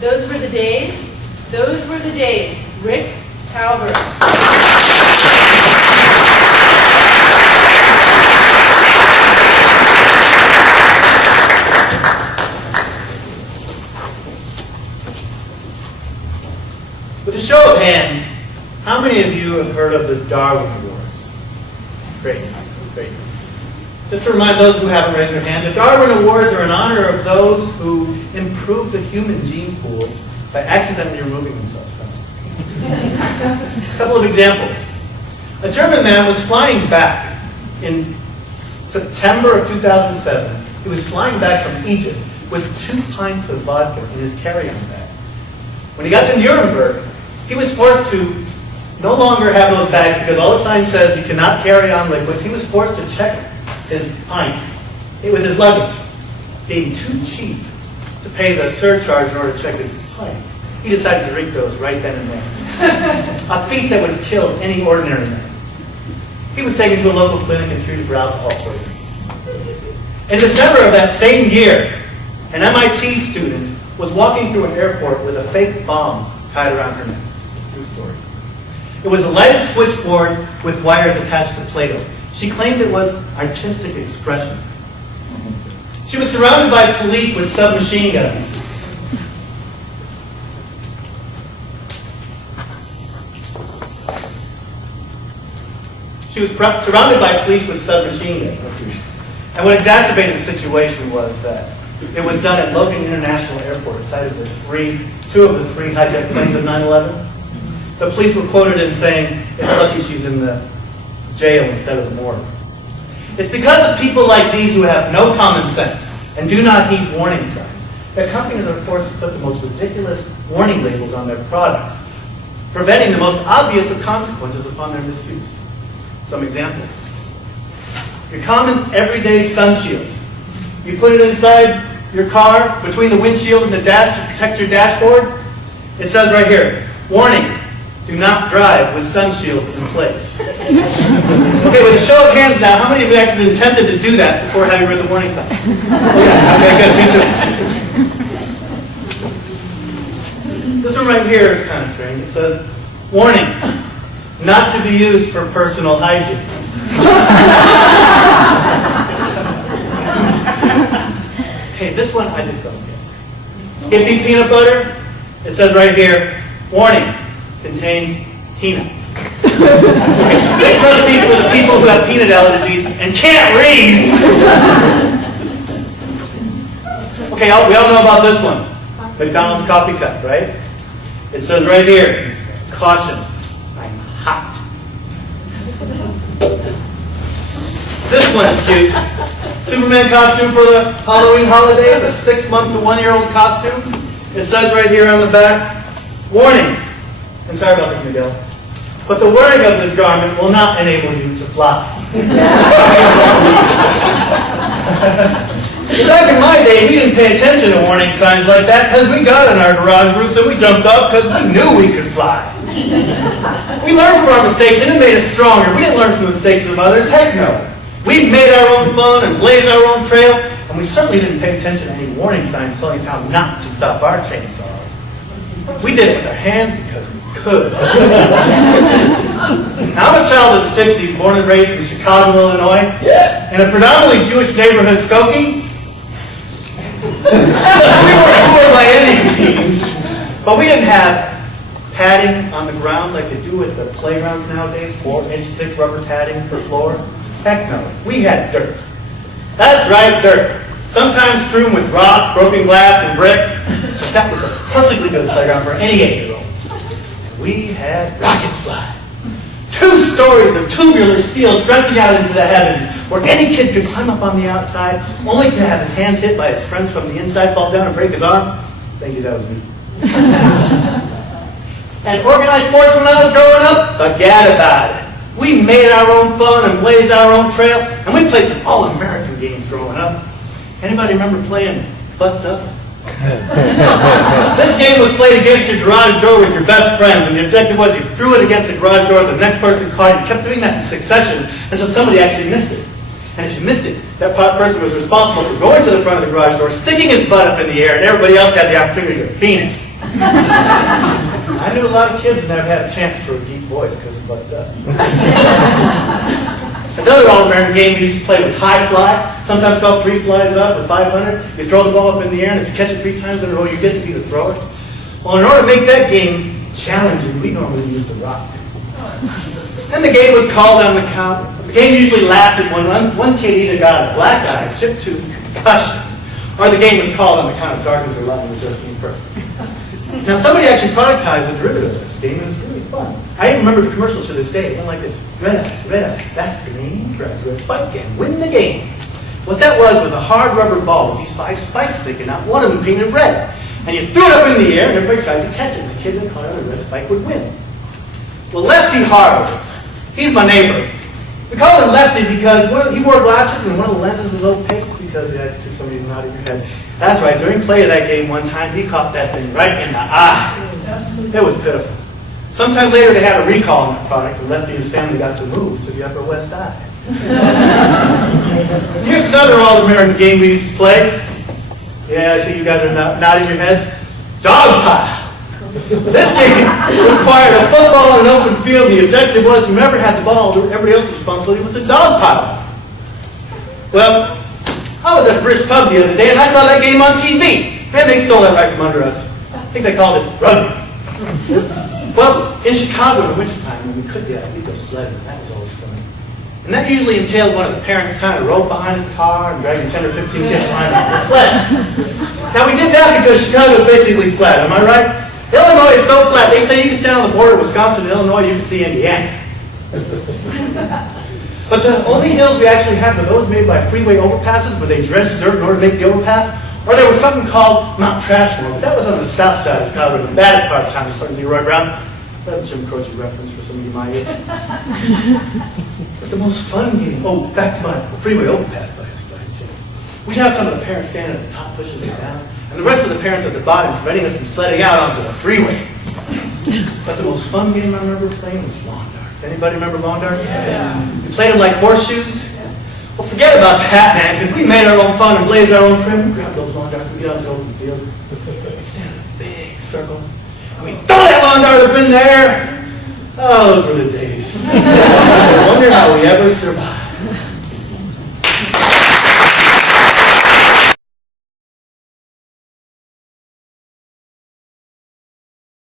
Those were the days. Those were the days. Rick Tauber. With a show of hands, how many of you have heard of the Darwin Awards? Great, great. Just to remind those who haven't raised their hand, the Darwin Awards are in honor of those who improved the human gene pool by accidentally removing themselves from it. A couple of examples. A German man was flying back in September of 2007. He was flying back from Egypt with 2 pints of vodka in his carry-on bag. When he got to Nuremberg, he was forced to no longer have those bags because all the sign says you cannot carry on liquids. He was forced to check his pints with his luggage, being too cheap to pay the surcharge in order to check his pints. He decided to drink those right then and there. A feat that would have killed any ordinary man. He was taken to a local clinic and treated for alcohol poisoning. In December of that same year, an MIT student was walking through an airport with a fake bomb tied around her neck. True story. It was a lighted switchboard with wires attached to Play-Doh. She claimed it was artistic expression. She was surrounded by police with submachine guns. She was surrounded by police with submachine guns. And what exacerbated the situation was that it was done at Logan International Airport, the site of the 2 of the 3 hijacked planes of 9/11. The police were quoted in saying, "It's lucky she's in the jail instead of the morgue." It's because of people like these who have no common sense and do not heed warning signs that companies are forced to put the most ridiculous warning labels on their products, preventing the most obvious of consequences upon their misuse. Some examples. Your common everyday sun shield. You put it inside your car, between the windshield and the dash to protect your dashboard. It says right here, warning, do not drive with sun shield in place. Okay, with a show of hands now, how many of you have actually been tempted to do that before having read the warning sign? Okay, good, me too. This one right here is kind of strange. It says, warning, not to be used for personal hygiene. Okay, this one I just don't get. Skippy peanut butter, it says right here, warning, contains peanuts. This must be for the people who have peanut allergies and can't read. Okay, we all know about this one. McDonald's coffee cup, right? It says right here, caution, I'm hot. This one's cute. Superman costume for the Halloween holidays, a 6-month to 1-year-old costume. It says right here on the back, warning, and sorry about this, Miguel, but the wearing of this garment will not enable you to fly. Back in my day, we didn't pay attention to warning signs like that because we got on our garage roofs and we jumped off because we knew we could fly. We learned from our mistakes and it made us stronger. We didn't learn from the mistakes of others. Heck no. We made our own fun and blazed our own trail, and we certainly didn't pay attention to any warning signs telling us how not to stop our chainsaws. We did it with our hands because we could. Now, I'm a child of the 60s, born and raised in Chicago, Illinois, in a predominantly Jewish neighborhood, Skokie. We weren't poor by any means, but we didn't have padding on the ground like they do at the playgrounds nowadays, 4-inch thick rubber padding for floor. Heck no. We had dirt. That's right, dirt. Sometimes strewn with rocks, broken glass, and bricks. But that was a perfectly good playground for any 8-year-old. We had rocket slides. 2 stories of tubular steel stretching out into the heavens, where any kid could climb up on the outside, only to have his hands hit by his friends from the inside, fall down and break his arm. Thank you, that was me. And organized sports when I was growing up? Forget about it. We made our own fun and blazed our own trail, and we played some all-American games growing up. Anybody remember playing Butts Up? This game was played against your garage door with your best friends, and the objective was you threw it against the garage door, the next person caught it. You kept doing that in succession until somebody actually missed it. And if you missed it, that person was responsible for going to the front of the garage door, sticking his butt up in the air, and everybody else had the opportunity to bean it. I knew a lot of kids that never had a chance for a deep voice because of what's up. Another All-American game we used to play was high fly, sometimes called 3 flies up or 500. You throw the ball up in the air, and if you catch it 3 times in a row, you get to be the thrower. Well, in order to make that game challenging, we normally used the rock. And the game was called on the count. The game usually lasted when one kid either got a black eye, chip tooth, concussion, or the game was called on the count of darkness or lightning was just being perfect. Now, somebody actually productized a derivative of this game, and it was really fun. I even remember the commercial to this day. It went like this: red eye, that's the name, red spike game, win the game. What that was a hard rubber ball with these 5 spikes sticking out, one of them painted red. And you threw it up in the air, and everybody tried to catch it. The kid that caught it, the red spike would win. Well, Lefty Horowitz, he's my neighbor. We called him Lefty because he wore glasses, and one of the lenses was opaque because I could see somebody nodding your head. That's right, during play of that game one time, he caught that thing right in the eye. It was pitiful. Sometime later, they had a recall on that product, and Lefty and his family got to move to the Upper West Side. Here's another All-American game we used to play. Yeah, I see you guys are nodding your heads. Dog pile. This game required a football in an open field. The objective was whoever had the ball, everybody else's responsibility was the dog pile. Well, I was at a British pub the other day, and I saw that game on TV. Man, they stole that right from under us. I think they called it rugby. Well, in Chicago in the wintertime, when we could we'd go sledding. That was always fun. And that usually entailed one of the parents tying a rope behind his car and dragging 10 or 15 kids behind the sled. Now, we did that because Chicago is basically flat, am I right? Illinois is so flat, they say you can stand on the border of Wisconsin and Illinois, you can see Indiana. But the only hills we actually had were those made by freeway overpasses where they dredged dirt in order to make the overpass. Or there was something called Mount Trashmore, but that was on the south side of Chicago, the baddest part of town, according to Leroy Brown. That's a Jim Croce reference for some of you my age. But the most fun game, back to my freeway overpass by chance. We'd have some of the parents standing at the top pushing us down, and the rest of the parents at the bottom preventing us from sledding out onto the freeway. But the most fun game I remember playing was lawn darts. Anybody remember lawn darts? Yeah. We played them like horseshoes. Well, forget about that, man, because we made our own fun and blazed our own trail. We grabbed those lawn darts and get out to the open field. We'd stand in a big circle, and we'd throw that lawn dart up in the air. Oh, those were the days. I wonder how we ever survived.